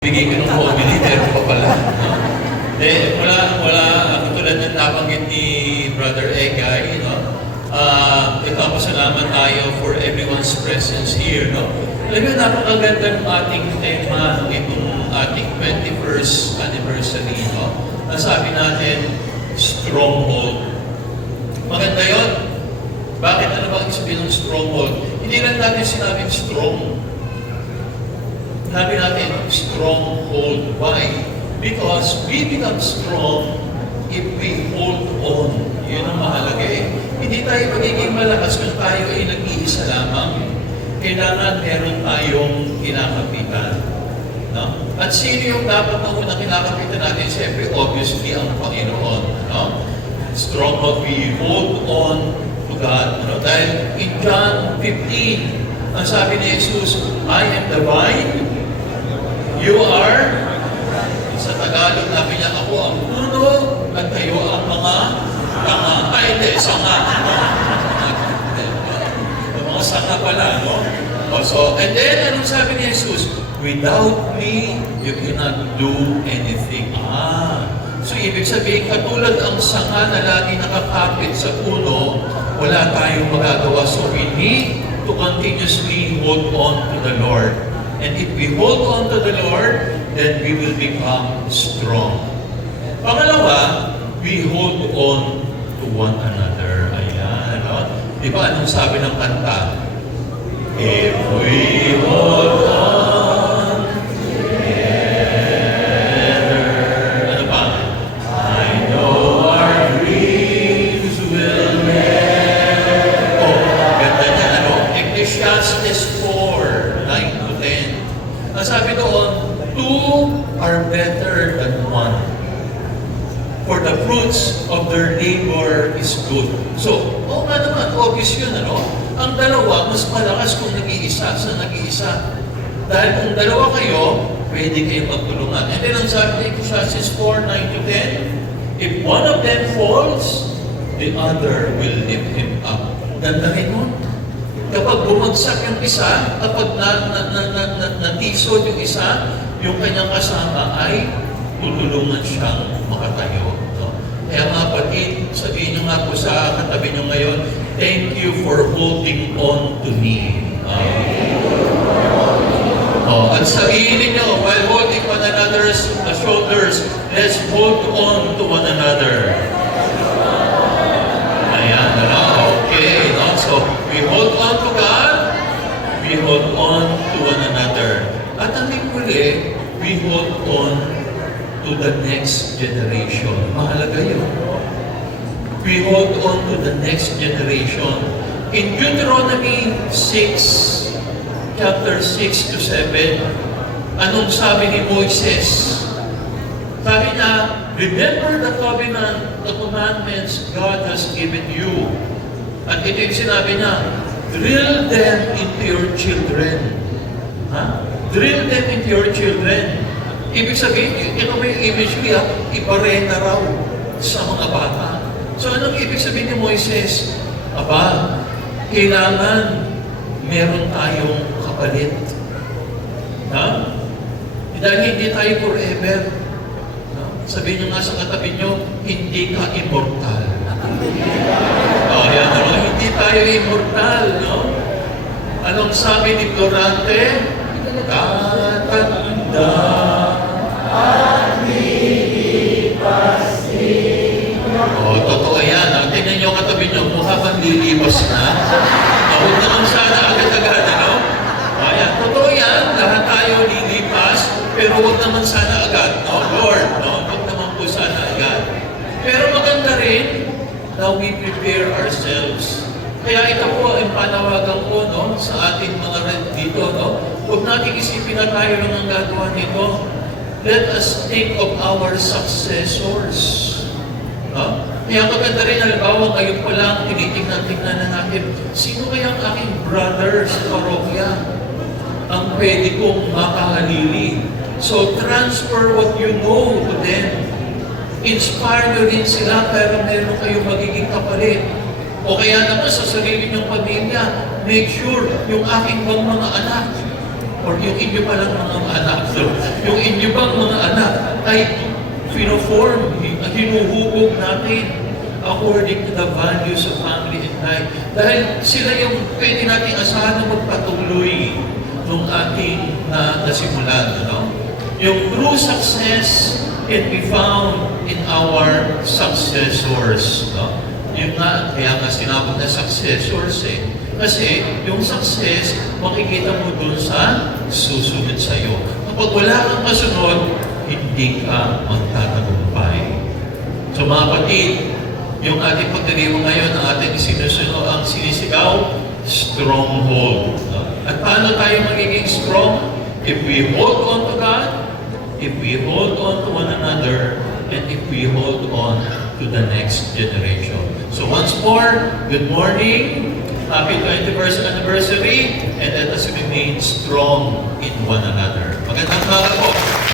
Bigay ko ng comedy, pero pa pala. Wala, katulad ng nabanggit ni Brother Egay, nagpapasalamat tayo for everyone's presence here, no? Alam mo, napakaganda ng ating tema itong ating 21st anniversary, no? Nasabi natin, stronghold. Maganda yun. Bakit ano ba ang sabihin ng stronghold? Hindi lang natin sinabing strong. Sabi natin, stronghold. Why? Because we become strong if we hold on. Yun ang mahalaga eh. Hindi tayo magiging malakas kung tayo ay nag-iisa lamang. Kailangan meron tayong kinakapitan. No? At sino yung dapat na unang kinakapitan natin? Siyempre, obviously, ang Panginoon. No? Stronghold, we hold on to God. No? Dahil in John 15, ang sabi ni Jesus, I am the vine, you are, sa Tagalog namin niya, ako ang puno, at kayo ang mga tanga. Ay, hindi, sanga. Mga sanga pala, no? So, and then, anong sabi ni Jesus? Without me, you cannot do anything. So ibig sabihin, katulad ang sanga na lagi nakakapit sa puno, wala tayong magagawa. So we need to continuously hold on to the Lord. And if we hold on to the Lord, then we will become strong. Pangalawa, we hold on to one another. Ayan, no? Di ba anong sabi ng kanta? If we hold on together, ano ba? I know our dreams will never. Oh, ganda niya, ano? Ecclesiastes 4, 9 to 10. Ang sabi doon, two are better than one, for the fruits of their labor is good. So, nga naman, obvious yun, ano? Ang dalawa, mas malakas kung nag-iisa sa nag-iisa. Dahil kung dalawa kayo, pwede kayo magtulungan. And then, ang sabi ni Ecclesiastes 4, 9 to 10, if one of them falls, the other will lift him up. Ganda rin nun. Kapag bumagsak yung isa, kapag natisod yung isa, yung kanyang kasama ay tutulungan siyang makatayo. No? Kaya mga kapatid, sabihin nyo nga po sa katabi nyo ngayon, thank you for holding on to me. At sabihin ninyo, while holding one another's shoulders, let's hold on to one another. Ayan, okay. No? So, we hold on to God, we hold on to one another. At ang huli, we hold on to the next generation. Mahalaga yun. We hold on to the next generation. In Deuteronomy 6, chapter 6 to 7, anong sabi ni Moises? Sabi niya, remember the covenant, the commandments God has given you. At ito yung sinabi niya, drill them into your children. Drill them into your children. Ibig sabihin, ito may imagery, ibarena raw sa mga bata. So anong ibig sabihin ni Moises? Aba, kailangan meron tayong kapalit. Dahil hindi tayo forever. Sabihin nyo nga sa katabi nyo, hindi ka immortal. Yan, hindi tayo immortal, no? Anong sabi ni Durante? Tatanda at lilipas din. Totoo yan. Tingnan nyo katabi nyo, mukha bang lilipas na? Huwag naman sana agad-agad, ano? Ayan, totoo yan. Lahat tayo lilipas, pero huwag naman sana agad. No, Lord, no? Huwag naman po sana agad. Pero maganda rin na we prepare ourselves. Kaya ito po ang panawagan ko, no, sa ating mga dito, no? Huwag natin isipin na tayo lang ang gagawa nito. Let us think of our successors. No? Kaya maganda rin, halimbawa, ngayon pa lang, tinitignan-tignan na natin, sino kaya ang aking brother sa parokya ang pwede kong makahalili? So, transfer what you know to them. Inspire nyo rin sila, pero meron kayong magiging kapalit. O kaya naman sa sarili niyong pamilya, make sure yung aking mga anak or yung inyo palang mga anak, so, yung inyo bang mga anak ay pino-form, hinuhubog natin according to the values of family and life. Dahil sila yung pwede natin asahan na magpatuloy nung ating nasimulan. No? Yung true success can be found in our successors. No? Yung nga, kaya nga sinabot na successors eh. Kasi yung success, makikita mo dun sa susunod sa'yo. Kapag wala kang kasunod, hindi ka magtatagumpay. So mga kapatid, yung ating pagdiriwang ngayon, ang ating sinusunod, ang sinisigaw, stronghold. No? At paano tayo magiging strong? If we hold on to God, if we hold on to one another, and if we hold on to the next generation. So once more, good morning, happy 21st anniversary, and let us remain strong in one another. Magandang araw po.